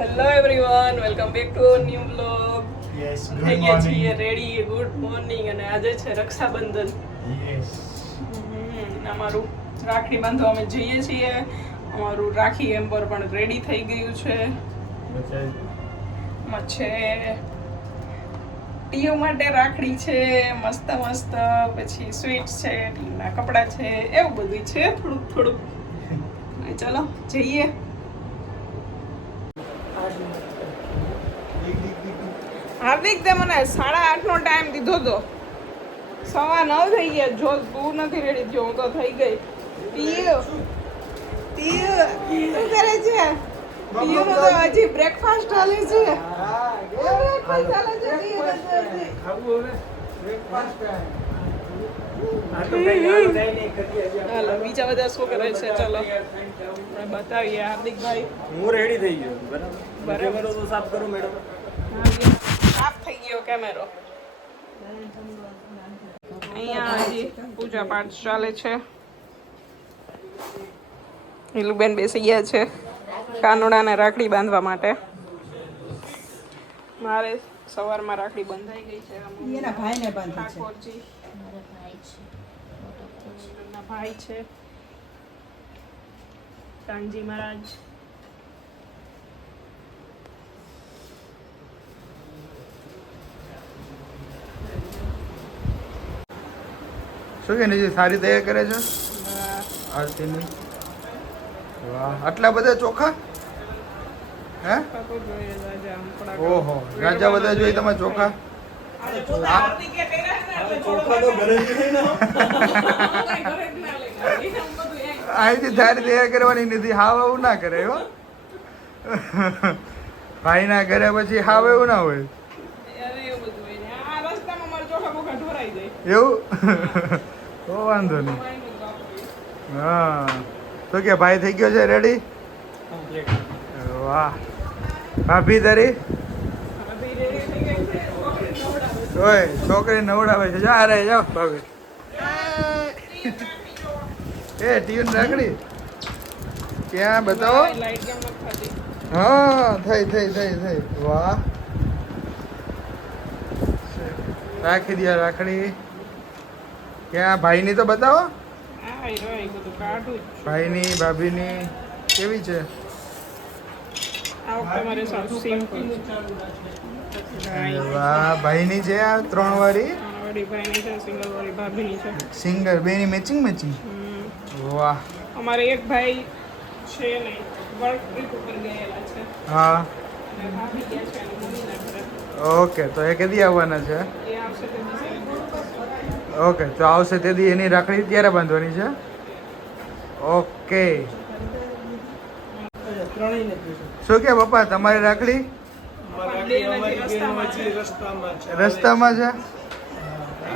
Hello everyone, welcome back to our new vlog. Yes થઈ ગયા છીએ રેડી. Good morning. અને આજે છે રક્ષાબંધન. યસ અમારું રાખડી બાંધવા અમે જઈએ છીએ. અમારું રાખી એમ્બર પણ રેડી થઈ ગયું છે. છે ટીયુ માટે રાખડી છે, મસ્ત મસ્ત. પછી સ્વીટ્સ છે, ટીયુના કપડાં છે, એવું બધું છે થોડુંક થોડુંક. ચલો જઈએ. હાર્દિક તે મને 8:30 નો ટાઈમ દીધો હતો. 9:15 થઈ ગયા. જો તું નથી રેડી થયો, હું તો થઈ ગઈ. ટીયુ શું કરે છે? ટીયુ નો તો હજી બ્રેકફાસ્ટ ચાલે છે. બ્રેકફાસ્ટ ચાલે છે ટીયુ નો. ખાવું હવે બ્રેકફાસ્ટ હાલો બીજા બધા શું કરે છે? ચલો આપણે બતાવીએ. હાર્દિકભાઈ હું રેડી થઈ ગયો. બરાબર કેમેરો તો સાફ કરો મેડમ. સાફ થઈ ગયો કેમેરો. અહીંયા હજી પૂજા પાઠ ચાલે છે. હિલુબેન બેસી ગયા છે કાનુડાને રાખડી બાંધવા માટે. મારે સવારમાં રાખડી બંધાઈ ગઈ છે. એના ભાઈને બાંધી છે. ઠાકોરજી એમના ભાઈ છે કાનજી મહારાજ. શું કે નીચે સારી તૈયાર કરે છે આરતીની. વાહ, આટલા બધા ચોખા? હે ઓહો, રાજા બધા જોઈ તમે ચોખા. અહીંથી સારી તૈયાર કરવાની નથી. હાવ એવું ના કરે હો. ભાઈ ના ઘરે પછી હાવ એવું ના હોય. એવું તો વાંધો નહીં. હા તો કે ભાઈ થઈ ગયો છે રેડી. વાહ, ભાભી તારી ઓય છોકરી નવડાવે છે. જા રે જાઓ ભાભી. એ ટીયુન રાખડી ક્યાં બતાવો. હા થઈ થઈ થઈ થઈ. વાહ, રાખી દે રાખડી. ક્યાં ભાઈની તો બતાવો. ભાઈની ભાભીની કેવી છે? વાહ, ભાઈની છે આ 3 વાળી. સિંગર બેની મેચિંગ મેચિંગ. વાહ, અમારે એક ભાઈ છે નહીં, વર્ક ટ્રીપ ઉપર ગયેલા છે. હા અને ભાભી ગયા છે અને મમ્મીના ઘરે. ઓકે, તો એ કેદી આવવાના છે? એ આવશે તો દિવસે. ઓકે, તો આવશે તેથી એની રાખડી ત્યારે બાંધવાની છે. ઓકે, શું કે પપ્પા તમારી રાખડી રસ્તામાં છે?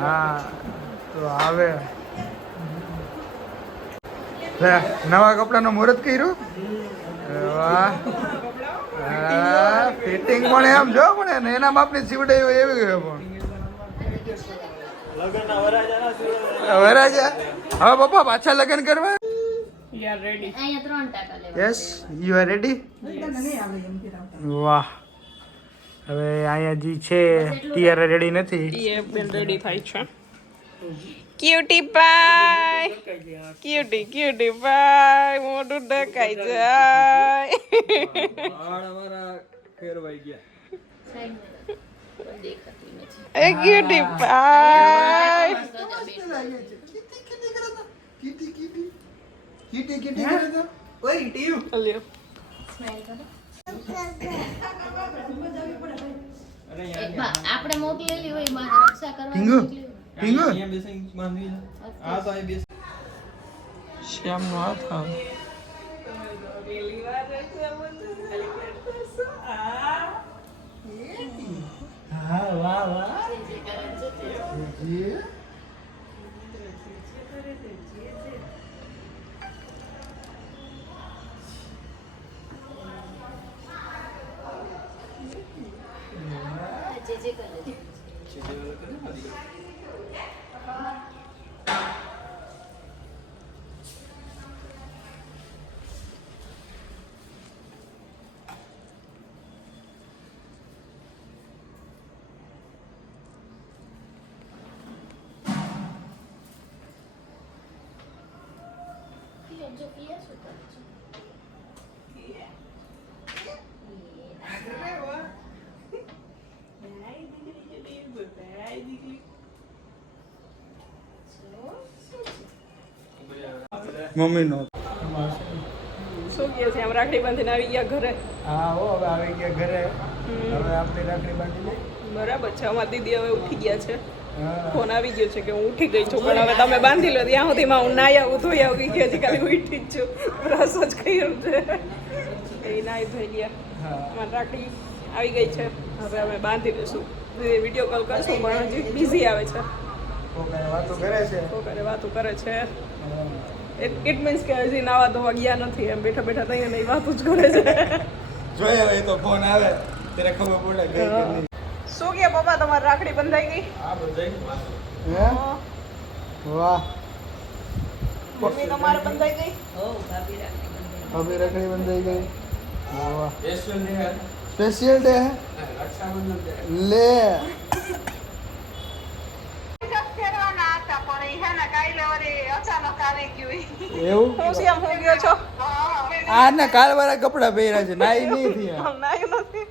હા તો આવે. નવા કપડાનું મુહૂર્ત કર્યું. વાહ, ફિટિંગ પણ એમ જો પણ એના બાપની સીવડાઈ હોય એવી હોય. પણ વરાજા હવે પપ્પા પાછા લગ્ન કરવા. Yes, you are ready. વાહ, હવે અહીંયા જી છે તિયારા રેડી નથી. એ બેન રેડી થાય છે. ક્યુટી પાય, ક્યુટી ક્યુટી પાય, મોઢું ઢકાઈ જાય. એ ક્યુટી પાય. લ્યો. આપણે મોકલેલી હોય મારે રક્ષા ટીંગુ કરવાની. ટીંગુ શ્યામ નો હાથ આવે. હા વાહ વાહ. જો પીએ શું કરો છો? મમ્મીનો શું કહે છે? આમ રાખડી બાંધીને આવી ગયા ઘરે. હા હો હવે આવી ગયા ઘરે. હવે આપણે રાખડી બાંધી લઈ. બરાબર છે. અમારી દીદી હવે ઉઠી ગયા છે. હા ફોન આવી ગયો છે કે હું ઉઠી ગઈ છું, પણ હવે તમે બાંધી લો. ત્યાં સુધીમાં હું નાહી આવું, ધોઈ આવી ગઈ હતી. ખાલી ઉઠી જ છું, બ્રશ જ કર્યું છે. એ નાહી ધોઈ ગયા. હા મારી રાખડી આવી ગઈ છે. હવે અમે બાંધી દઈશું. વિડીયો કોલ કરશું, પણ હજી બિઝી આવે છે. કોકને વાતો કરે છે. કોકરે વાતો કરે છે. હા. ઇટ મીન્સ કે હજી નાવા ધોવા ગયા નથી. એમ બેઠા બેઠા તઈ નહીં વાતો જ કરે છે. જોઈએ હવે તો ફોન આવે ત્યારે ખબર પડે ગઈ કે નહીં. શું કે પપ્પા, તમારી રાખડી બંધાઈ ગઈ? આ બધાય હે વાહ મમ્મી તમારે બંધાઈ ગઈ? હવે રાખડી બંધાઈ ગઈ. વાહ સ્પેશિયલ ડે હે સ્પેશિયલ ડે હે રક્ષાબંધન ડે લે એવું હું શી આમ હું ગયો છો? આ ના કાલવાળા કપડા પહેર્યા છે નાઈ નહીં થયા આમ નાયું નથી.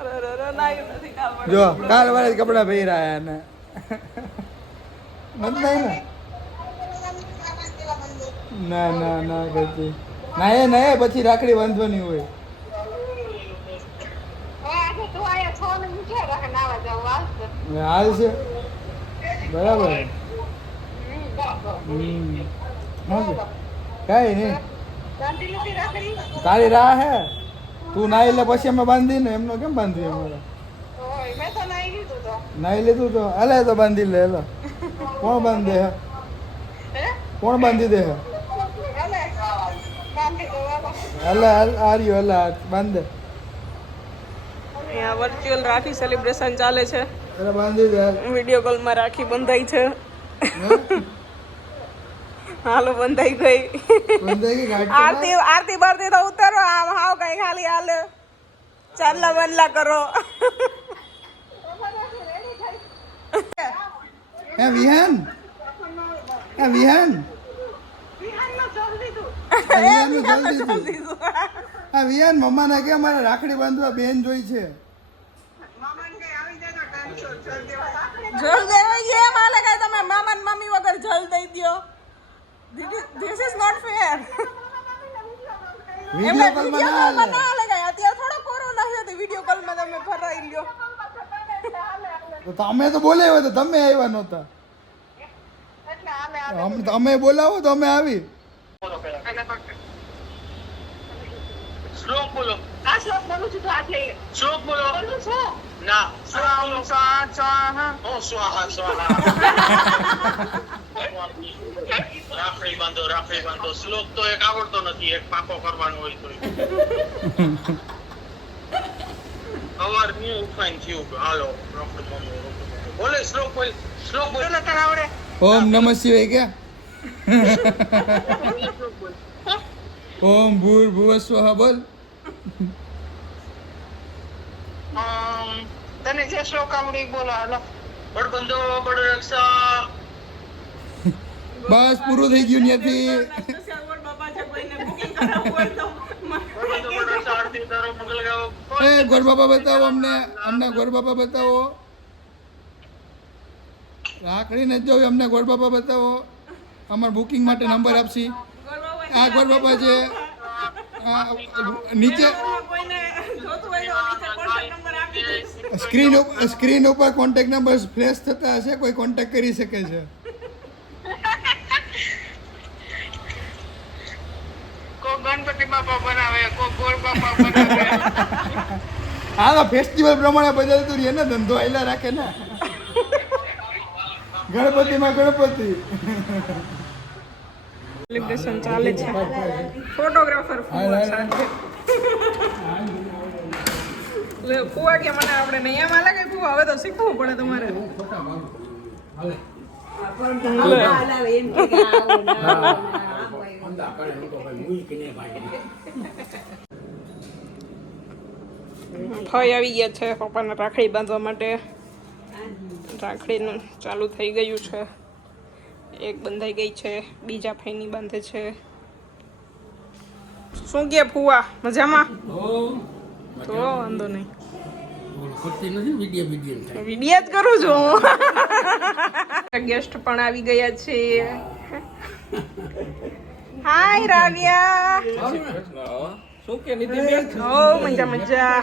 અરે, નાયું નથી કાલવાળા. જો કાલવાળા જ કપડા પહેર્યા આને નથી નાઈ ને ના ના ના કરતી નાય નાય પછી રાખડી બાંધવાની હોય હાલ છે બરાબર કઈ નહીં તારી રાહ હે તું નાઈ લે પછી અમે બાંધી ને એમનો કેમ બાંધીએ અમારે નાઈ લીધું તો હાલે તો બાંધી લે હેલો કોણ બાંધે હે કોણ બાંધી દે હે હાલે આર્યો હાલે બાંધે અહીંયા વર્ચ્યુઅલ રાખી સેલિબ્રેશન ચાલે છે. અરે બાંધી દે વિડીયો કોલમાં રાખી બંધાઈ છે. હાલો બંધાઈ ગઈ. બંધાઈ ગઈ ગાડી આરતી આરતી બારતી તો ઉતારો. આમ હાવ કઈ ખાલી હાલ ચાંદલા બંદલા કરો. હે વિહાન હે વિહાન જલ્દી હા વિહાન મમ્માને કે મારે રાખડી બાંધવા બેન જોઈ છે. જલ દેવા છે માલે કઈ તમે મામા ને મમ્મી વગર જલ દઈ દ્યો. This is not fair. Video કોલમાં ના હાલે ના લગાય. અત્યારે થોડો કોરોના છે તો વિડિયો કોલમાં તમે ફરાઈ લ્યો. તો તમે તો બોલાવ્યો તો તમે આવ્યા નહોતા. અમે બોલાવો તો અમે આવી. શ્લોક બોલો આ શ્લોક બોલું છું તો હાથ લઈ લે. શ્લોક બોલો બોલું છું. ના સ્વાહા ઓ સ્વાહા સ્વાહા રાખડી બાંધો શ્લોક તો એક આવડતો નથી એક પાકો કરવાનો હોય તો અવાર ન્યુ ઉફાઈન થયું હાલો રાખડી બાંધો બોલે શ્લોક બોલ તને આવડે ઓમ નમઃ શિવાય ક્યાં ઓમ ભૂર ભુવ સ્વાહા બોલ. તને જે શ્લોક આવડી બોલો હાલો. બળબંધો બળરક્ષા બસ પૂરું થઈ ગયું ત્યાંથી. બળબંધો બળરક્ષા આરતી તારો મંગલ ગાઓ એ ગોર બાપા બતાવો અમને ગોર બાપા બતાવો. રાખડી ને જોયું અમને ગોર બાપા બતાવો. અમારે બુકિંગ માટે નંબર આપશી. આ ગોર બાપા છે નીચે સ્ક્રીન ઉપર કોન્ટેક્ટ નંબર ફ્લેશ થતા હશે, કોઈ કોન્ટેક્ટ કરી શકે છે. કોઈ ગણપતિ બાપા બનાવે, કોઈ ગોળ બાપા બનાવે. હા ફેસ્ટિવલ પ્રમાણે બદલતું રહે ને, ધંધો આયલા રાખે ને. ગણપતિમાં ગણપતિ સેલિબ્રેશન ચાલે છે. ફોટોગ્રાફર ફુવા સાથે. લે ફુવા કે મને આપણે નહીં આમાં લાગે ફુવા, હવે તો શીખવું પડે તમારે. ફઈ આવી ગયા છે પપ્પાને રાખડી બાંધવા માટે. રાખડીનું ચાલુ થઈ ગયું છે. એક બંધાઈ ગઈ છે, બીજા ફઈની બાંધે છે. શું કે ફુવા મજામાં? તો વાંધો નહીં, વિડીયો જ કરું છું હું. ગેસ્ટ પણ આવી ગયા છે. હાય રાવ્યા. શું કે નીતિબેન? ઓ મજા મજા.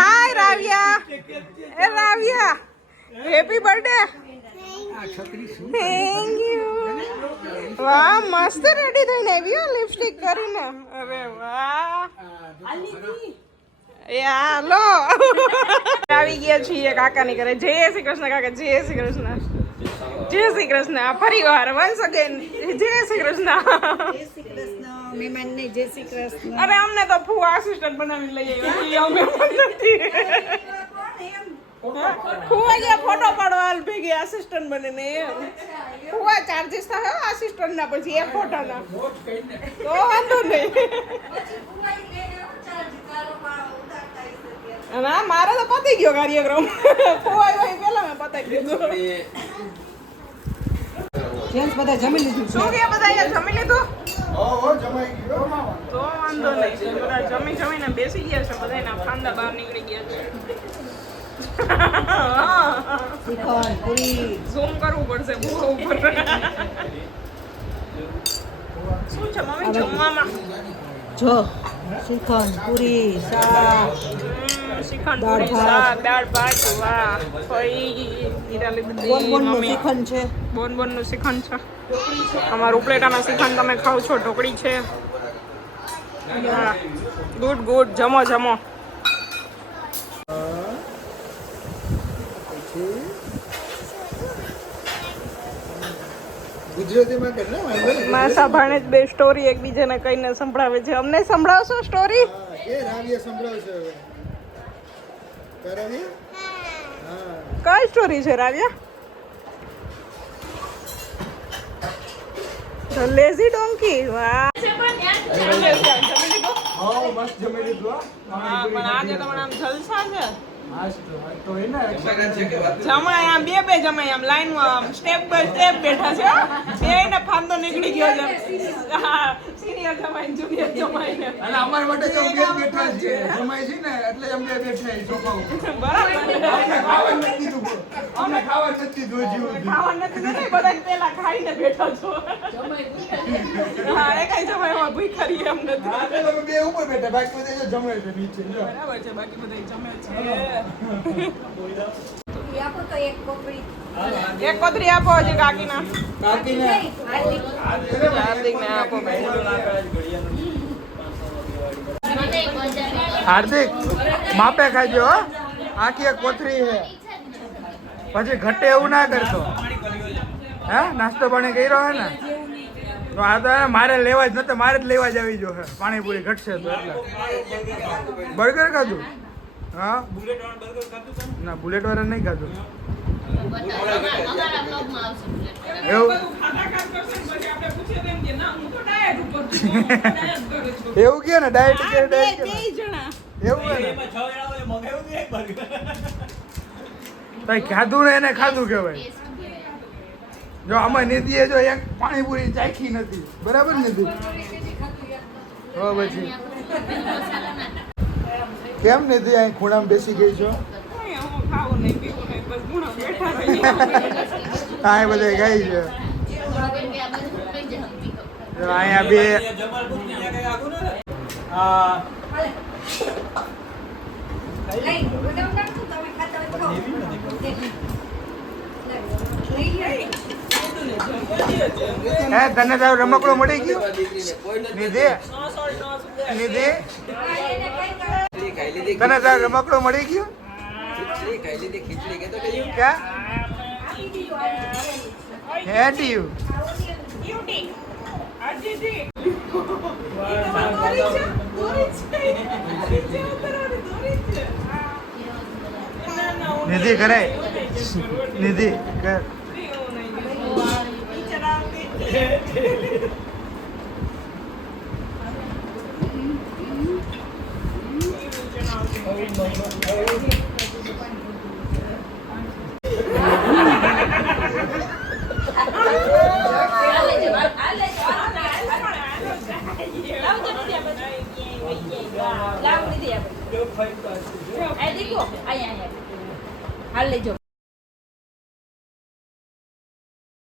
હાય રાવ્યા. એ રાવ્યા, હેપી બર્થડે. Thank you. વાહ મસ્ત રેડી થઈને આવી હો, લિપસ્ટિક કરીને. અરે વાહ. એ હાલો આવી ગયા છીએ કાકાની ઘરે. જય શ્રી કૃષ્ણ કાકા. જય શ્રી કૃષ્ણ. જય શ્રી કૃષ્ણ. ફરી વાર વન્સ અગેન જય શ્રી કૃષ્ણ. મહેમાનને જય શ્રી કૃષ્ણ. અરે અમને તો ફુવા આસિસ્ટન્ટ બનાવી લઈએ અમે પણ નથી. ફુવા ગયા ફોટો પાડવા ભેગી આસિસ્ટન્ટ બને એમ. ફુવા ચાર્જીસ થાય આસિસ્ટન્ટ ના પછી એક ફોટા ના તો વાંધો નહીં. ના મારે તો પતી ગયો કાર્યક્રમ. ફુવા ભાઈ પેલા મેં પતાવી દીધું. જેન્ટ્સ બધા જમી લીધું છે. શું કે બધા અહીંયા જમી લીધું? ઓહો જમાઈ ગયો. તો વાંધો નહીં. બધા જમીને બેસી ગયા છે. બધાના ફાંદા બહાર નીકળી ગયા છે. શ્રીખંડ, પૂરી. ઝૂમ કરવું પડશે બહુ ઉપર. શું છે મમ્મી જમવામાં? જો શ્રીખંડ, પૂરી, શાક. શ્રીખંડ પૂરી શાક દાળ ભાત. વાહ ફઈ હીરાલી બધી બોનબોનનું મમ્મી. શ્રીખંડ છે. બોનબોનનું શ્રીખંડ છે. અમારું ઉપલેટામાં શ્રીખંડ તમે ખાવ છો. ઢોકળી છે. હા ગુડ ગુડ. જમો જમો. ગુજરાતીમાં કે ના વાંધો નહીં. માસા ભાણેજ બે સ્ટોરી એકબીજાને કહીને સંભળાવે છે. અમને સંભળાવશો સ્ટોરી? એ રાવિયા સંભળાવશે હવે. કરે હે? હા. કઈ સ્ટોરી છે રાવ્યા? The lazy donkey. વાહ. હા મસ્ત જમી લીધું હા પણ આજે તો આમ જલસા છે. તો એના જમાય આમ બે જમાય આમ લાઈનમાં આમ સ્ટેપ બાય સ્ટેપ બેઠા છે. બેયને ફાંદો નીકળી ગયો છે. હા સિનિયર જમાય જુનિયર જમાય. અને અમારા માટે તો બે બેઠા છે જમાઈ છે ને એટલે અમને બેઠા છે સોફા ઉપર. બરાબર. અમને ખાવા નથી દીધું. અમને ખાવા નથી દીધું જીવ. ખાવા નથી દીધું. બધા પેલા ખાઈને બેઠા છો. હા એ કઈ જમાય ભૂખરી એમ નથી. આપણે તો બે ઉપર બેઠા બાકી બધા જો જમે છે નીચે જો. બરાબર છે. બાકી બધા જમે છે. એક કોતરી આપો હજી કાકીના. હાર્દિકને આપો. હાર્દિક માપે ખાજો હો. આખી એક કોથરી છે પછી ઘટે એવું ના કરતો. હે નાસ્તો પાણી કર્યો હે ને તો આ તો મારે લેવા જ નતો. મારે જ લેવા જ આવી જો હે. પાણીપુરી ઘટશે તો એટલે. બર્ગર ખાધું? હા ના બુલેટ વાળા નહીં ખાધું. અમારા બ્લોગમાં આવશે. એવું એવું કે ને ડાયટ કે ડાયટ કે એવું કે ને તઈ ખાધું ને એને ખાધું કહેવાય. જો આમાં નિધિએ જો એક પાણીપુરી ચાખી નથી. બરાબર નિધિ? હો પછી કેમ નિધિ અહીં ખૂણામાં બેસી ગઈ છો? હા એ બધા ગઈ છે. અહીંયા બે હે તને તારું રમકડું મળી ગયું નિધિ? નિધિ તને તારું રમકડું મળી ગયું? ક્યાં હેડ્યું? નિધિ કરે. નિધિ કર. આ દીકરો અહીંયા હાલ લેજો